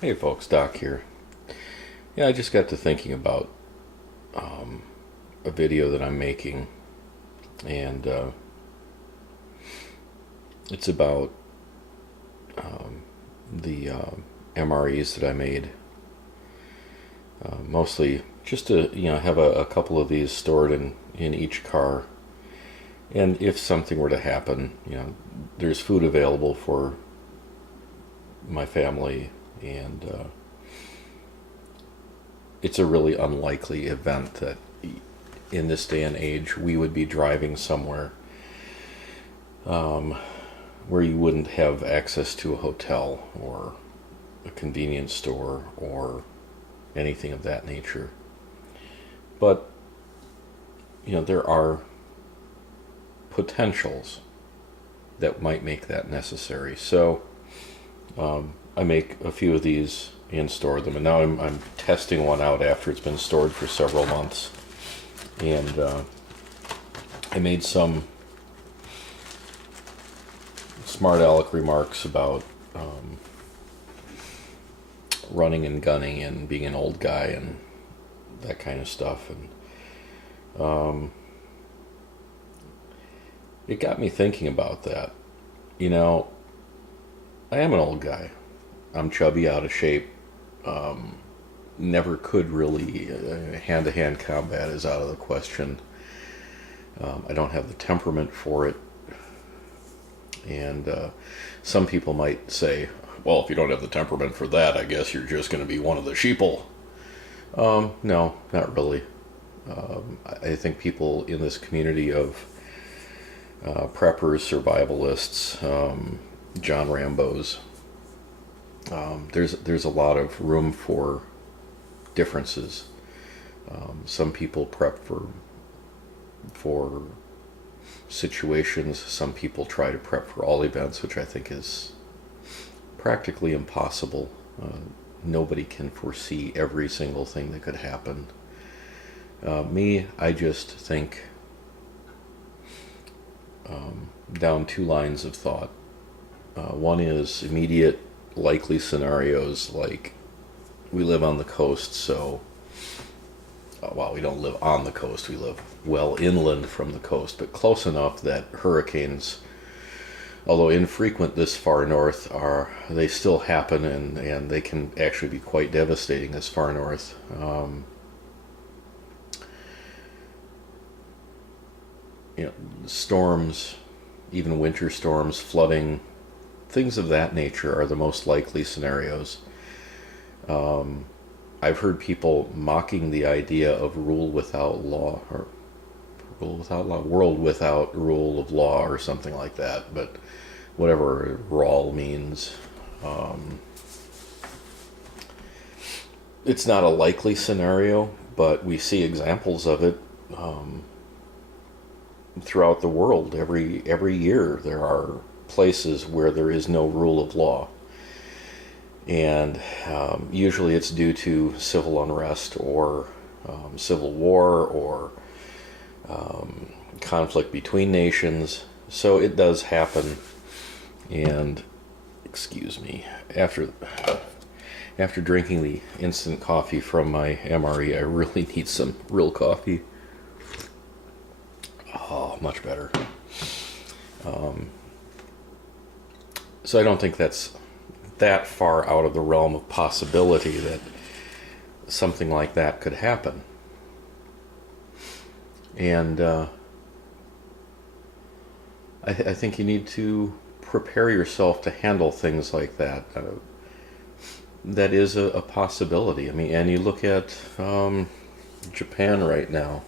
Hey folks, Doc here. Yeah, I just got to thinking about a video that I'm making, and it's about the MREs that I made. Mostly just to have a couple of these stored in each car, and if something were to happen, there's food available for my family, and it's a really unlikely event that in this day and age we would be driving somewhere where you wouldn't have access to a hotel or a convenience store or anything of that nature. But there are potentials that might make that necessary. So I make a few of these and store them, and now I'm testing one out after it's been stored for several months. And I made some smart aleck remarks about running and gunning and being an old guy and that kind of stuff. And it got me thinking about that. I am an old guy. I'm chubby, out of shape. Never could really, hand-to-hand combat is out of the question. I don't have the temperament for it. And some people might say, well, if you don't have the temperament for that, I guess you're just going to be one of the sheeple. No, not really. I think people in this community of preppers, survivalists, John Rambos, there's a lot of room for differences. Some people prep for situations. Some people try to prep for all events, which I think is practically impossible. Nobody can foresee every single thing that could happen. I just think down two lines of thought. One is immediate likely scenarios, like we live on the coast, so we don't live on the coast, we live well inland from the coast, but close enough that hurricanes, although infrequent this far north, they still happen, and they can actually be quite devastating this far north. Storms, even winter storms, flooding, things of that nature are the most likely scenarios. I've heard people mocking the idea of rule without law, or world without rule of law, or something like that, but whatever RAL means. It's not a likely scenario, but we see examples of it throughout the world. Every year there are places where there is no rule of law, and usually it's due to civil unrest or civil war or conflict between nations. So it does happen. And excuse me, after drinking the instant coffee from my MRE, I really need some real coffee. Oh, much better. So I don't think that's that far out of the realm of possibility that something like that could happen. And I think you need to prepare yourself to handle things like that. That is a possibility. I mean, and you look at Japan right now.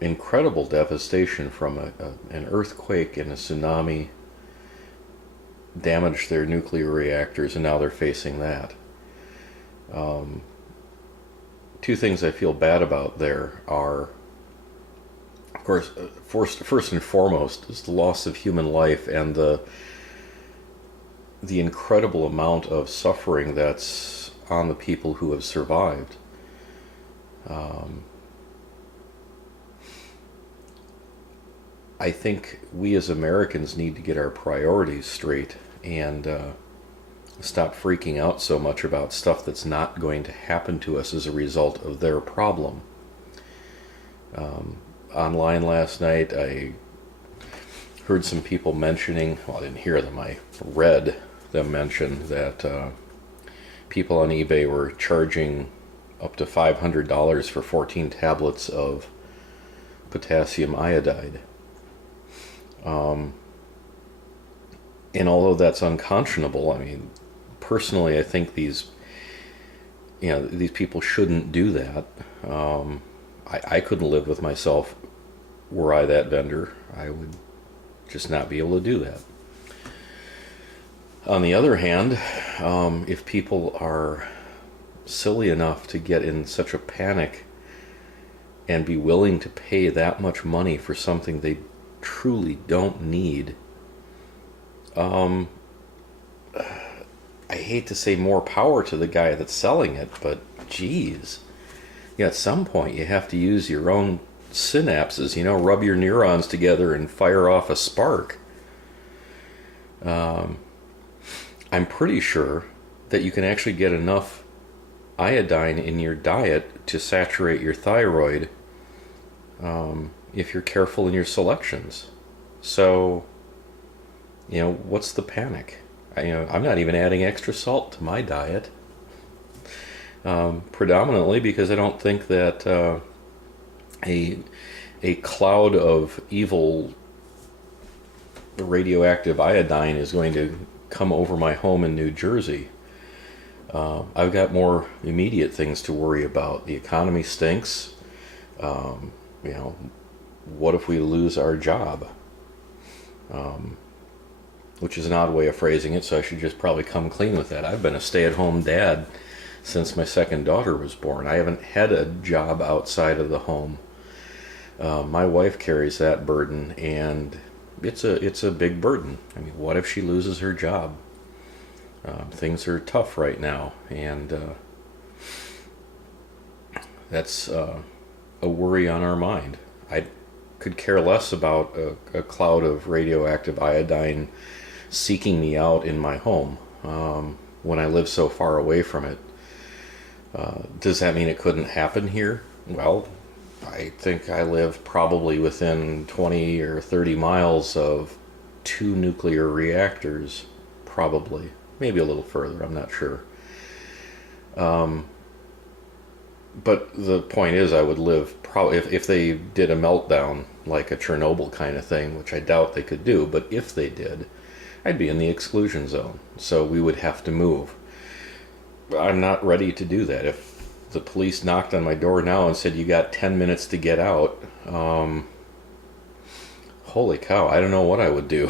Incredible devastation from an earthquake and a tsunami damaged their nuclear reactors, and now they're facing that. Two things I feel bad about there are, of course, first and foremost is the loss of human life and the incredible amount of suffering that's on the people who have survived. I think we as Americans need to get our priorities straight and stop freaking out so much about stuff that's not going to happen to us as a result of their problem. Online last night, I heard some people mentioning, well, I didn't hear them, I read them mention that people on eBay were charging up to $500 for 14 tablets of potassium iodide. And although that's unconscionable, I mean, personally, I think these people shouldn't do that. I couldn't live with myself were I that vendor. I would just not be able to do that. On the other hand, if people are silly enough to get in such a panic and be willing to pay that much money for something they truly don't need, I hate to say more power to the guy that's selling it, but geez, at some point you have to use your own synapses, rub your neurons together and fire off a spark. I'm pretty sure that you can actually get enough iodine in your diet to saturate your thyroid if you're careful in your selections. So, what's the panic? I'm not even adding extra salt to my diet. Predominantly because I don't think that a cloud of evil radioactive iodine is going to come over my home in New Jersey. I've got more immediate things to worry about. The economy stinks. What if we lose our job? Which is an odd way of phrasing it, so I should just probably come clean with that. I've been a stay-at-home dad since my second daughter was born. I haven't had a job outside of the home. My wife carries that burden, and it's a big burden. I mean, what if she loses her job? Things are tough right now, and that's a worry on our mind. I could care less about a cloud of radioactive iodine seeking me out in my home when I live so far away from it. Does that mean it couldn't happen here? Well, I think I live probably within 20 or 30 miles of 2 nuclear reactors, probably. Maybe a little further, I'm not sure. But the point is, I would live probably, if they did a meltdown, like a Chernobyl kind of thing, which I doubt they could do, but if they did, I'd be in the exclusion zone. So we would have to move. I'm not ready to do that. If the police knocked on my door now and said, you got 10 minutes to get out, holy cow, I don't know what I would do.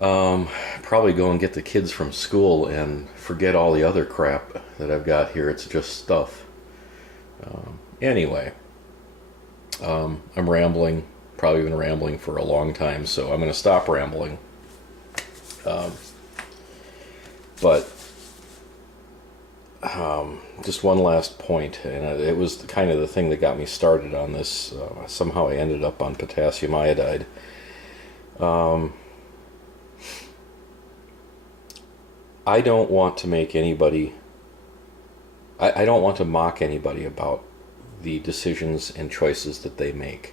Probably go and get the kids from school and forget all the other crap that I've got here. It's just stuff. Anyway, I'm rambling, probably been rambling for a long time, so I'm going to stop rambling. But just one last point, and it was kind of the thing that got me started on this. Somehow I ended up on potassium iodide. I don't want to make anybody, I don't want to mock anybody about the decisions and choices that they make.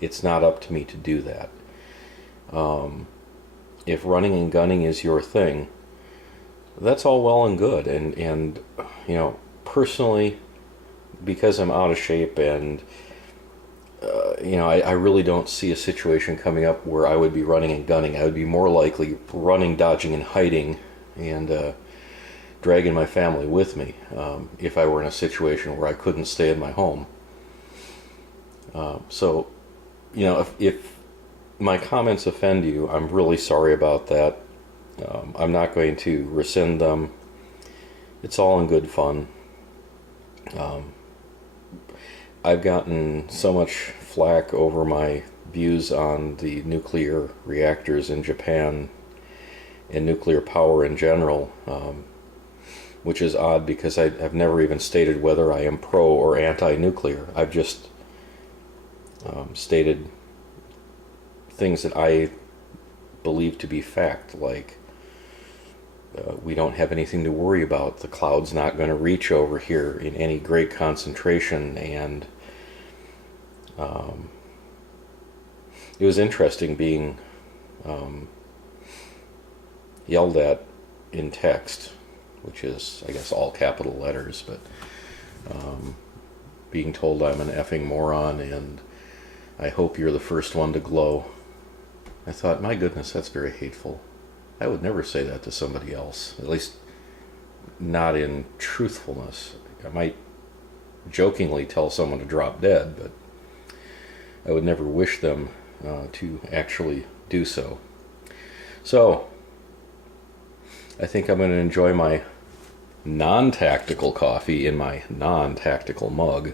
It's not up to me to do that. If running and gunning is your thing, that's all well and good. And personally, because I'm out of shape and, I really don't see a situation coming up where I would be running and gunning. I would be more likely running, dodging, and hiding and dragging my family with me if I were in a situation where I couldn't stay in my home. So, if my comments offend you, I'm really sorry about that. I'm not going to rescind them. It's all in good fun. I've gotten so much flack over my views on the nuclear reactors in Japan and nuclear power in general, which is odd because I've never even stated whether I am pro or anti-nuclear. I've just stated things that I believe to be fact, like we don't have anything to worry about. The cloud's not going to reach over here in any great concentration. And it was interesting being yelled at in text, which is, I guess, all capital letters, but being told I'm an effing moron and I hope you're the first one to glow. I thought, my goodness, that's very hateful. I would never say that to somebody else, at least not in truthfulness. I might jokingly tell someone to drop dead, but I would never wish them to actually do so. So, I think I'm going to enjoy my non-tactical coffee in my non-tactical mug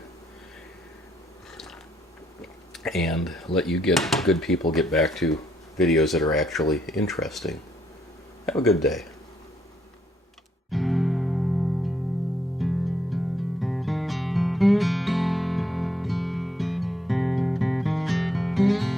and let you good people get back to videos that are actually interesting. Have a good day. Mm-hmm.